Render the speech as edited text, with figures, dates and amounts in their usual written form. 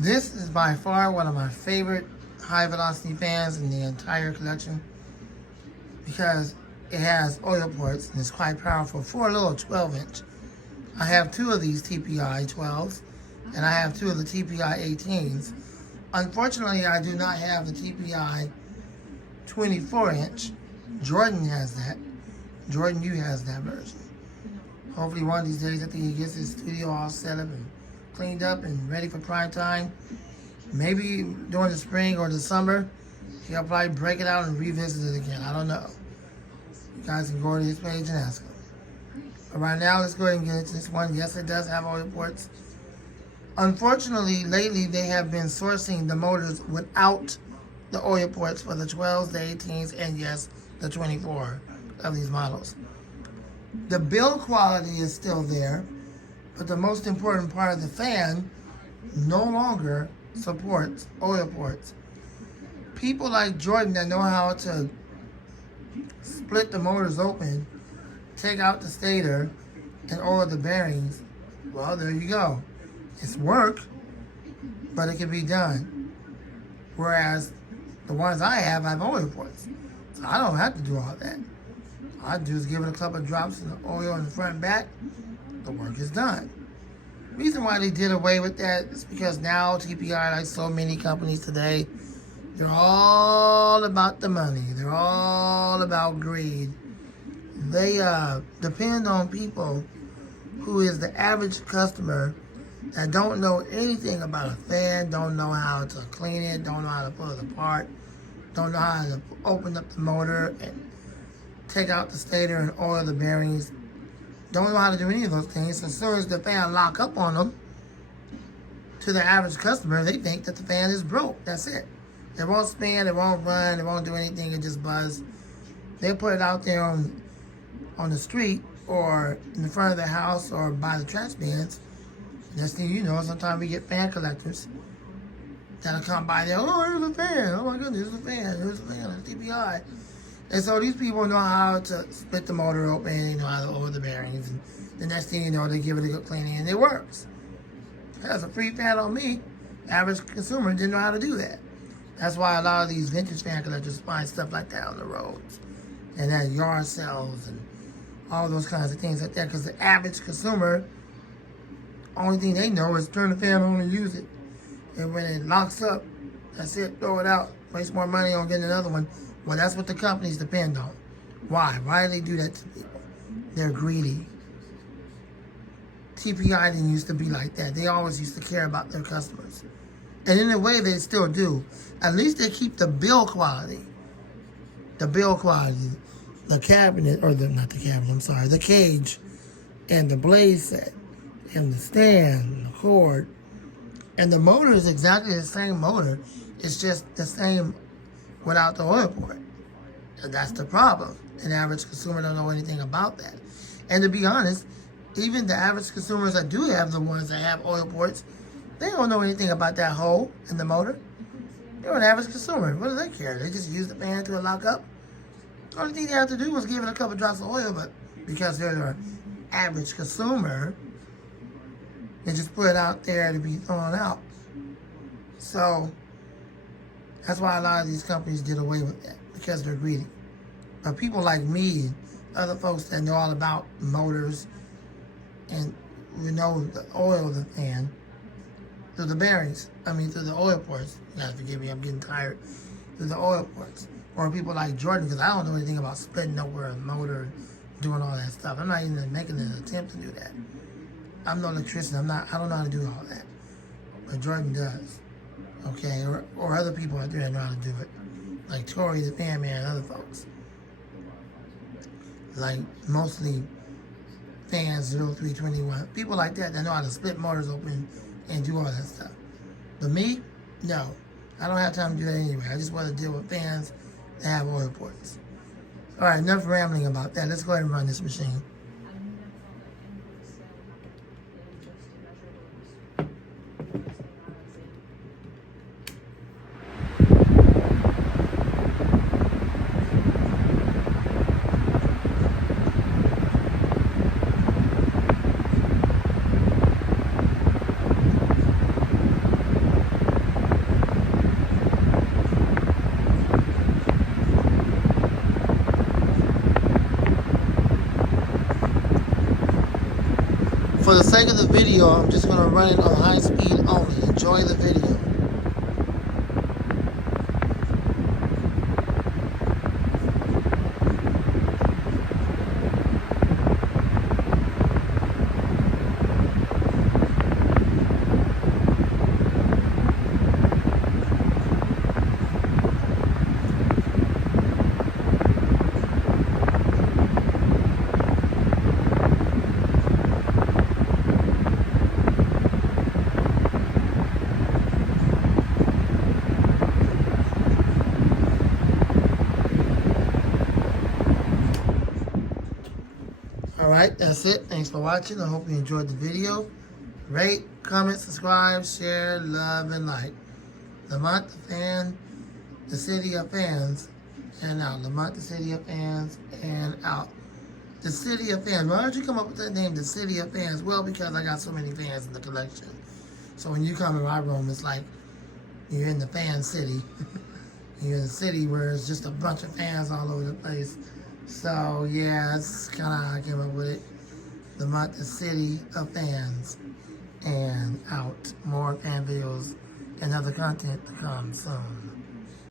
This is by far one of my favorite high velocity fans in the entire collection because it has oil ports and it's quite powerful for a little 12-inch. I have two of these TPI 12s and I have two of the TPI 18s. Unfortunately, I do not have the TPI 24-inch. Jordan has that. Jordan U has that version. Hopefully one of these days after he gets his studio all set up and cleaned up and ready for prime time, maybe during the spring or the summer, he'll probably break it out and revisit it again. I don't know. You guys can go to his page and ask him. But right now, let's go ahead and get into this one. Yes, it does have oil ports. Unfortunately, lately they have been sourcing the motors without the oil ports for the 12s, the 18s, and yes, the 24 of these models. The build quality is still there, but the most important part of the fan no longer supports oil ports. People like Jordan that know how to split the motors open, take out the stator, and oil the bearings, well, there you go. It's work, but it can be done. Whereas the ones I have oil ports. So I don't have to do all that. All I do is give it a couple of drops of oil in the front and back. The work is done. The reason why they did away with that is because now TPI, like so many companies today, they're all about the money. They're all about greed. They depend on people who is the average customer that don't know anything about a fan, don't know how to clean it, don't know how to pull it apart, don't know how to open up the motor and take out the stator and oil the bearings, don't know how to do any of those things. As soon as the fan lock up on them, to the average customer, they think that the fan is broke. That's it. It won't spin, it won't run, it won't do anything, it just buzz. They'll put it out there on the street or in the front of their house or by the trash bins. Next thing you know, sometimes we get fan collectors that'll come by there. Oh, here's a fan. Oh my goodness, here's a fan. Here's a fan. It's TPI. And so these people know how to split the motor open, they know how to oil the bearings, and the next thing you know, they give it a good cleaning and it works. That's a free fan on me. Average consumer didn't know how to do that. That's why a lot of these vintage fan collectors find stuff like that on the roads and at yard sales and all those kinds of things like that, because the average consumer, only thing they know is turn the fan on and use it. And when it locks up, that's it, throw it out, waste more money on getting another one. Well, that's what the companies depend on. Why? Why do they do that to people? They're greedy. TPI didn't used to be like that. They always used to care about their customers. And in a way, they still do. At least they keep the build quality. The build quality. The cabinet, or not the cabinet, I'm sorry, the cage, and the blade set, and the stand, and the cord. And the motor is exactly the same motor. It's just the same without the oil port. And that's the problem. An average consumer don't know anything about that. And to be honest, even the average consumers that do have the ones that have oil ports, they don't know anything about that hole in the motor. They're an average consumer. What do they care? They just use the fan to lock up. The only thing they have to do was give it a couple drops of oil, but because they're an average consumer, they just put it out there to be thrown out. So that's why a lot of these companies did away with that, because they're greedy. But people like me and other folks that know all about motors and we know the oil of the fan through the bearings, through the oil ports. You gotta forgive me, I'm getting tired. Through the oil ports. Or people like Jordan, because I don't know anything about splitting over a motor and doing all that stuff. I'm not even making an attempt to do that. I'm no electrician. I don't know how to do all that. But Jordan does. Okay, or other people out there that know how to do it. Like Tori, the fan man, and other folks. Like mostly fans 0321. People like that know how to split motors open and do all that stuff. But me, no. I don't have time to do that anyway. I just want to deal with fans that have oil ports. All right, enough rambling about that. Let's go ahead and run this machine. sake of the video, I'm just going to run it on high speed only. Enjoy the video. Alright, that's it. Thanks for watching. I hope you enjoyed the video. Rate, comment, subscribe, share, love, and like. Lamont the Fan, the City of Fans, and out. Lamont the City of Fans, and out. The City of Fans. Why did you come up with that name, the City of Fans? Well, because I got so many fans in the collection. So when you come in my room, it's like you're in the fan city. You're in the city where it's just a bunch of fans all over the place. So yeah, it's kind of how I came up with it. The City of Fans, and out. More fan videos and other content to come soon.